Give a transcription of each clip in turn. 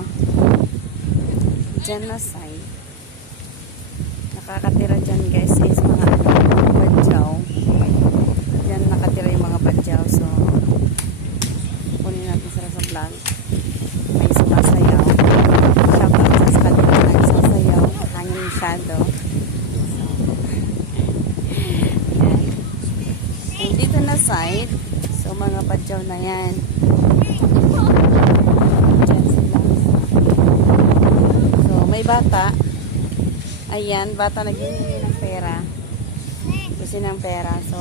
ano, dyan na side. Nakakatira dyan guys is mga badyaw. Dyan nakatira yung mga badyaw. So, kunin natin sila sa vlog. May sumasayaw. Shout out sa kanila na sumasayaw. Hangin shadow. So, yan. So, dito na side. So, mga badyaw na yan. Dyan sila. So, may bata. Ayan, bata naghihingi ng pera. Gusto ng pera. So,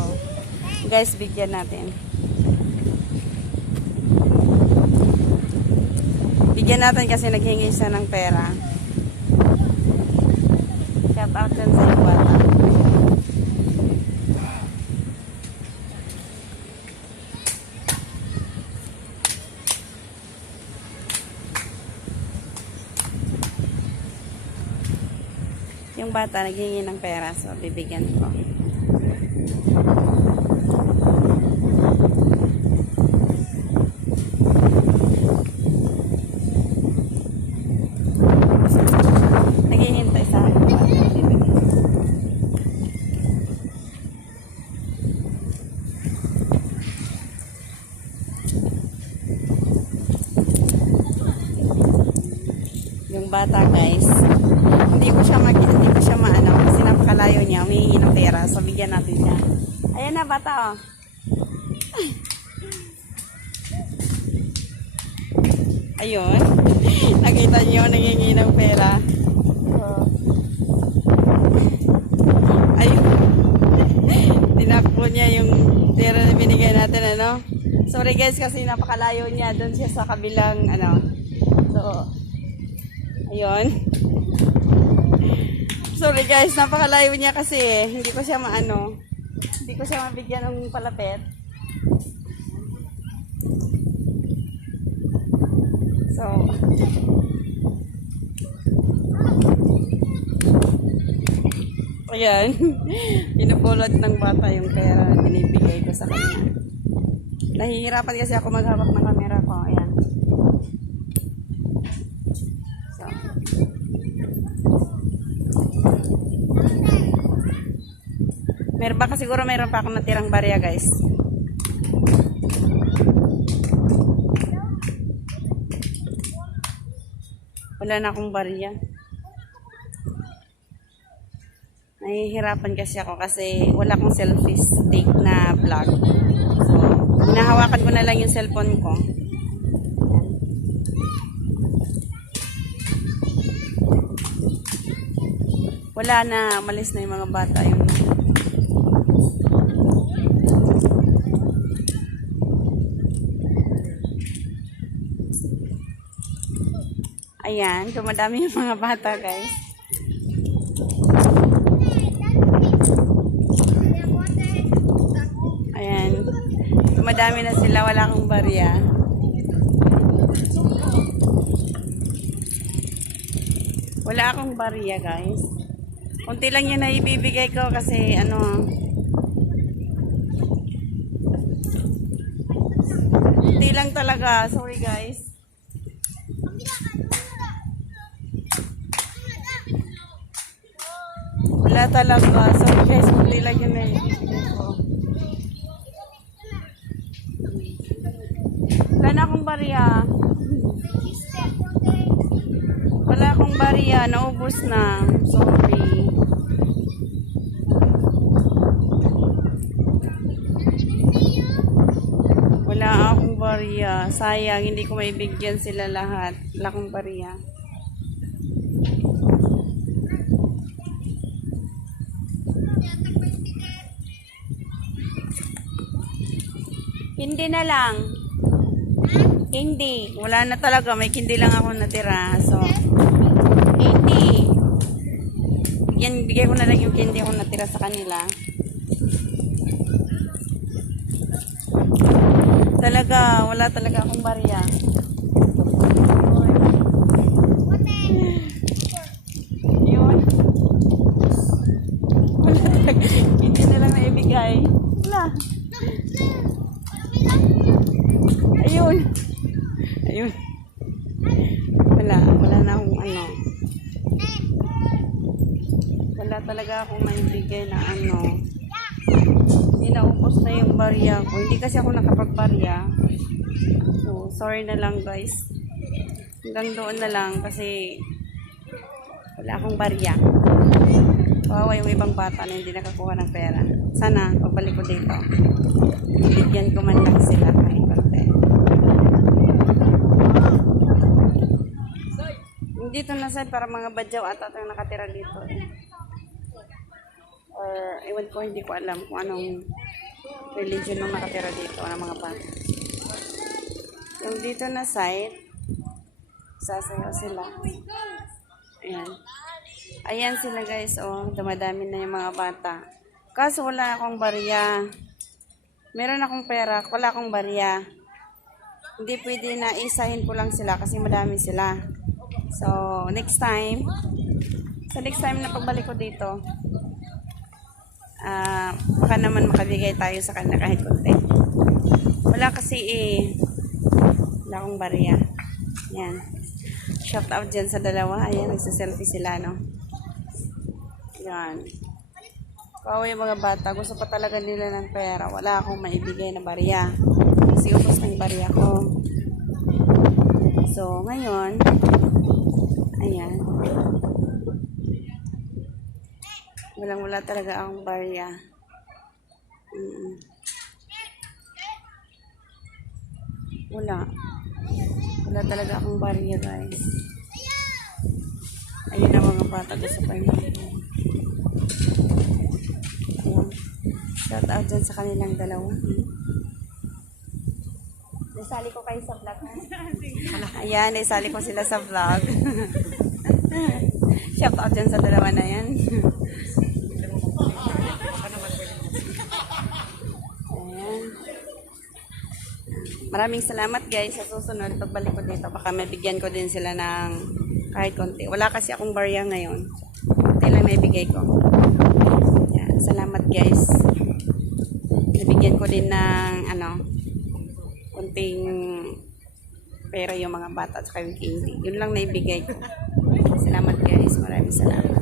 guys, bigyan natin. Bigyan natin kasi naghingi siya ng pera. Shout out dyan sa yung bata. Yung bata naghingi ng pera, so bibigyan ko. Naghihintay sa akin. Yung bata guys, hindi ko siya maano kasi napakalayo niya, humihingi ng pera, so bigyan natin siya. Ayan na bata oh. Ayun. Nakita niyo nanghihingi ng pera. So, ayun. Tinakbo niya yung pera na binigay natin, ano. Sorry guys kasi napakalayo niya, doon siya sa kabilang ano. So, ayun. Sorry guys, napakalayo niya kasi hindi ko siya maano. Hindi ko siya mabigyan ng palapit. So, ayan. Pinupulot ng bata yung pera na binibigay ko sa kanya. Nahihirapan kasi ako maghawak ng camera ko. Ayan. So, meron pa siguro meron pa akong natirang barya guys. Wala na akong barya. Nahihirapan kasi ako kasi wala akong selfie stick na vlog. So, hinahawakan ko na lang yung cellphone ko. Wala na, malis na yung mga bata yun. Ayan, dumadami yung mga bata guys. Ayan, dumadami na sila, wala akong barya. Wala akong barya guys. Kunti lang yun na ibibigay ko kasi ano, kunti lang talaga, sorry guys. Wala talaga. So guys, kunti lang yun eh. Wala na akong barya. Wala akong barya. Naubos na. Sorry. Wala akong barya. Sayang, hindi ko maibigyan sila lahat. Wala akong barya. Hindi na lang. Hindi. Wala na talaga. May kindi lang ako natira. So, hindi. Bigay ko na lang yung kindi ko natira sa kanila. Talaga. Wala talaga akong barya. Yun. Wala talaga. Hindi na lang naibigay. Wala. Ayun. Ayun. Wala. akong ano. Wala talaga akong maibigay na ano. Naubos na yung barya ko. Hindi kasi ako nakapagbarya. So, sorry na lang guys. Hanggang doon na lang kasi wala akong barya. Kawawa yung ibang bata na hindi nakakuha ng pera. Sana, pagbalik ko dito, bigyan ko man lang sila kahit konti. Dito na side para mga badyaw ata yung nakatira dito. Or, ewan ko, hindi ko alam kung anong religion nung nakatira dito ng mga bata. Yung dito na side, sasayaw sila. Ayan. Ayan sila guys, oh. Dumadami na yung mga bata. Kaso wala akong barya. Meron akong pera, wala akong barya. Hindi pwede na isahin ko lang sila kasi madami sila. So, next time na pagbalik ko dito, baka naman makabigay tayo sa kanila kahit konti. Wala kasi wala akong barya. Yan. Shout out dyan sa dalawa. Ayan, nagsaselfie sila, no? Yan. Kawawa yung mga bata. Gusto pa talaga nila ng pera. Wala akong maibigay na barya. Kasi ubos na yung barya ko. So, ngayon, ayan. Wala talaga akong barya. Wala talaga akong barya guys. Ayun na mga bata. Gusto pa yung ayan. Shout out dyan sa kanilang dalawa. Nasali ko kayo sa vlog. Ayan, nasali ko sila sa vlog. Shout out dyan sa dalawa na yan. Ayan. Maraming salamat guys. Sa susunod, pagbalik ko dito, baka mabigyan ko din sila ng kahit konti. Wala kasi akong barya ngayon. Konti lang naibigay ko. Ayan. Salamat guys. Nabigyan ko din ng konting pera yung mga bata at saka yung candy. Yun lang naibigay ko. Salamat guys. Maraming salamat.